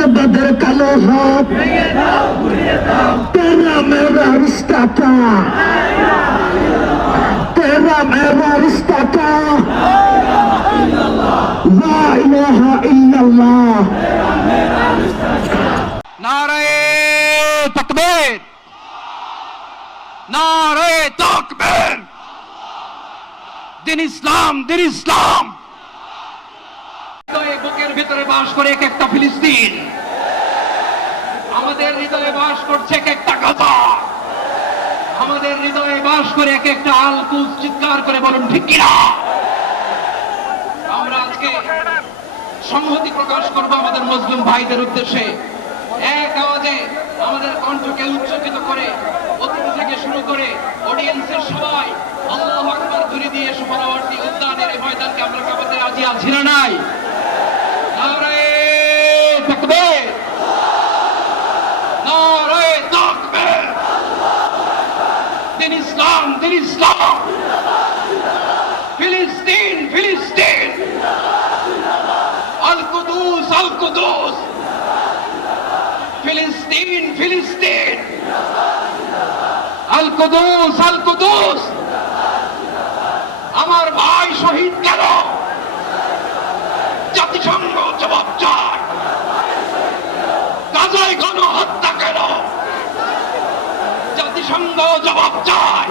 বর্বরদের কালো হাত তেরা মেরা রিশতা কা তেরা মেরা রিশতা কা লা ইলাহা ইল্লাল্লাহ। নারায়ে তাকবীর, নারায়ে তাকবীর। দিন ইসলাম, দিন ইসলাম। হৃদয়ে বুকের ভিতরে বাস করে এক একটা ফিলিস্তিন, আমাদের হৃদয়ে বাস করছে এক একটা গাজা, আমাদের হৃদয়ে বাস করে এক একটা আল-কুদস। চিৎকার করে বলুন ঠিক কিনা? আমরা আজকে সংহতি প্রকাশ করব আমাদের মুসলিম ভাইদের উদ্দেশ্যে। এক আওয়াজে আমাদের কণ্ঠকে উচ্চকিত করে অতিথি থেকে শুরু করে অডিয়েন্সের সবাই আল্লাহু আকবার ধ্বনি দিয়ে সোহরাওয়ার্দী উদ্যানের এই ময়দানকে আমরা কাঁপাতে রাজি আছি না নাই? নারায়ে তাকবীর, নারায়ে তাকবীর। দিন ইসলাম, দিন ইসলাম। ফিলিস্তিন, ফিলিস্তিন। আল-কুদুস, আল-কুদুস। ফিলিস্তিন, ফিলিস্তিন। আল-কুদুস, আল-কুদুস। আমার ভাই শহীদ কেন? জাতিসংঘ জবাব চায়। গাজায় গণহত্যা কেন? জাতিসংঘ জবাব চায়।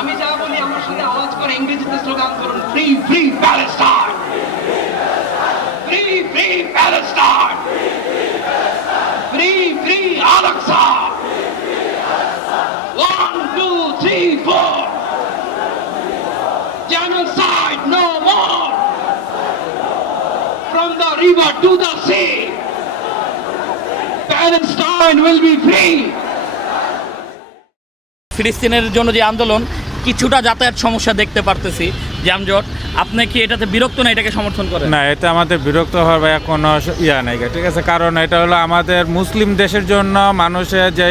আমি যা বলি আমার সাথে আওয়াজ করে ইংরেজিতে স্লোগান করুন, free free Palestine, free free Palestine, free free Al Aqsa. 1 2 3 4 genocide no more, from the river to the sea, Palestine will be free. ফিলিস্তিনের জন্য যে আন্দোলন, কিছুটা যাতায়াত সমস্যা দেখতে পারতেছি, যানজট। আপনি কি এটাতে বিরক্ত না, এটাকে সমর্থন করেন? না, এটা আমাদের বিরক্ত হওয়ার ভাইয়া কোনো নাই, ঠিক আছে। কারণ এটা হলো আমাদের মুসলিম দেশের জন্য মানুষের যে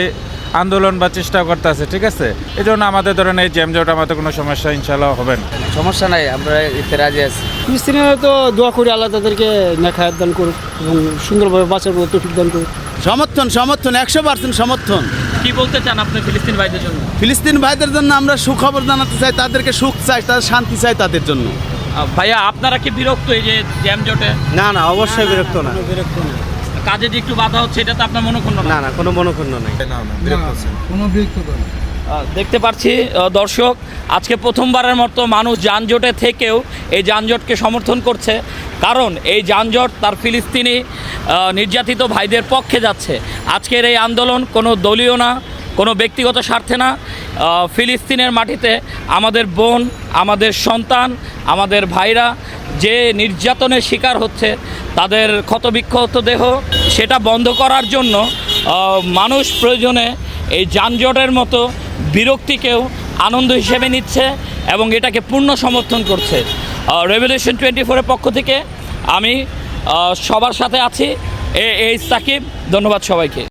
আন্দোলন বা চেষ্টা করতেছে, ঠিক আছে। এই জন্য আমাদের ধরেন এই জ্যামজট আমাদের কোনো সমস্যা ইনশাল্লাহ হবে না। সমস্যা নাই, আমরা এতে রাজি আছি। ফিলিস্তিনিরা তো দোয়া করি আল্লাহ তাদেরকে নেখায়াত দান করুক এবং সুন্দরভাবে বাঁচার মতো তৌফিক দান করুক। সমর্থন, সমর্থন, 100% সমর্থন। কি বলতে চান আপনি ফিলিস্তিন ভাইদের জন্য? ফিলিস্তিন ভাইদের জন্য আমরা সুখবর জানাতে চাই, তাদেরকে সুখ চাই, তাদের শান্তি চাই তাদের জন্য। ভাইয়া আপনারা কি বিরক্ত এই যে জ্যামজটে? না না, অবশ্যই বিরক্ত না। কাজে যে একটু বাধা হচ্ছে, এটা তো আপনার মনোক্ষুণ্ণ না? না না, কোনো মনোক্ষুণ্ণ নাই। দেখতে পাচ্ছি দর্শক, আজকে প্রথমবারের মতো মানুষ যানজটে থেকেও এই যানজটকে সমর্থন করছে, কারণ এই যানজট তার ফিলিস্তিনি নির্যাতিত ভাইদের পক্ষে যাচ্ছে। আজকের এই আন্দোলন কোনো দলীয় না, কোনো ব্যক্তিগত স্বার্থে না। ফিলিস্তিনের মাটিতে আমাদের বোন, আমাদের সন্তান, আমাদের ভাইরা যে নির্যাতনের শিকার হচ্ছে, তাদের ক্ষতবিক্ষত দেহ, সেটা বন্ধ করার জন্য মানুষ প্রয়োজনে এই যানজটের মতো বিরক্তিকেও আনন্দ হিসেবে নিচ্ছে এবং এটাকে পূর্ণ সমর্থন করছে। রেভলিউশন 24-এর পক্ষ থেকে আমি সবার সাথে আছি। এই সাকিব, ধন্যবাদ সবাইকে।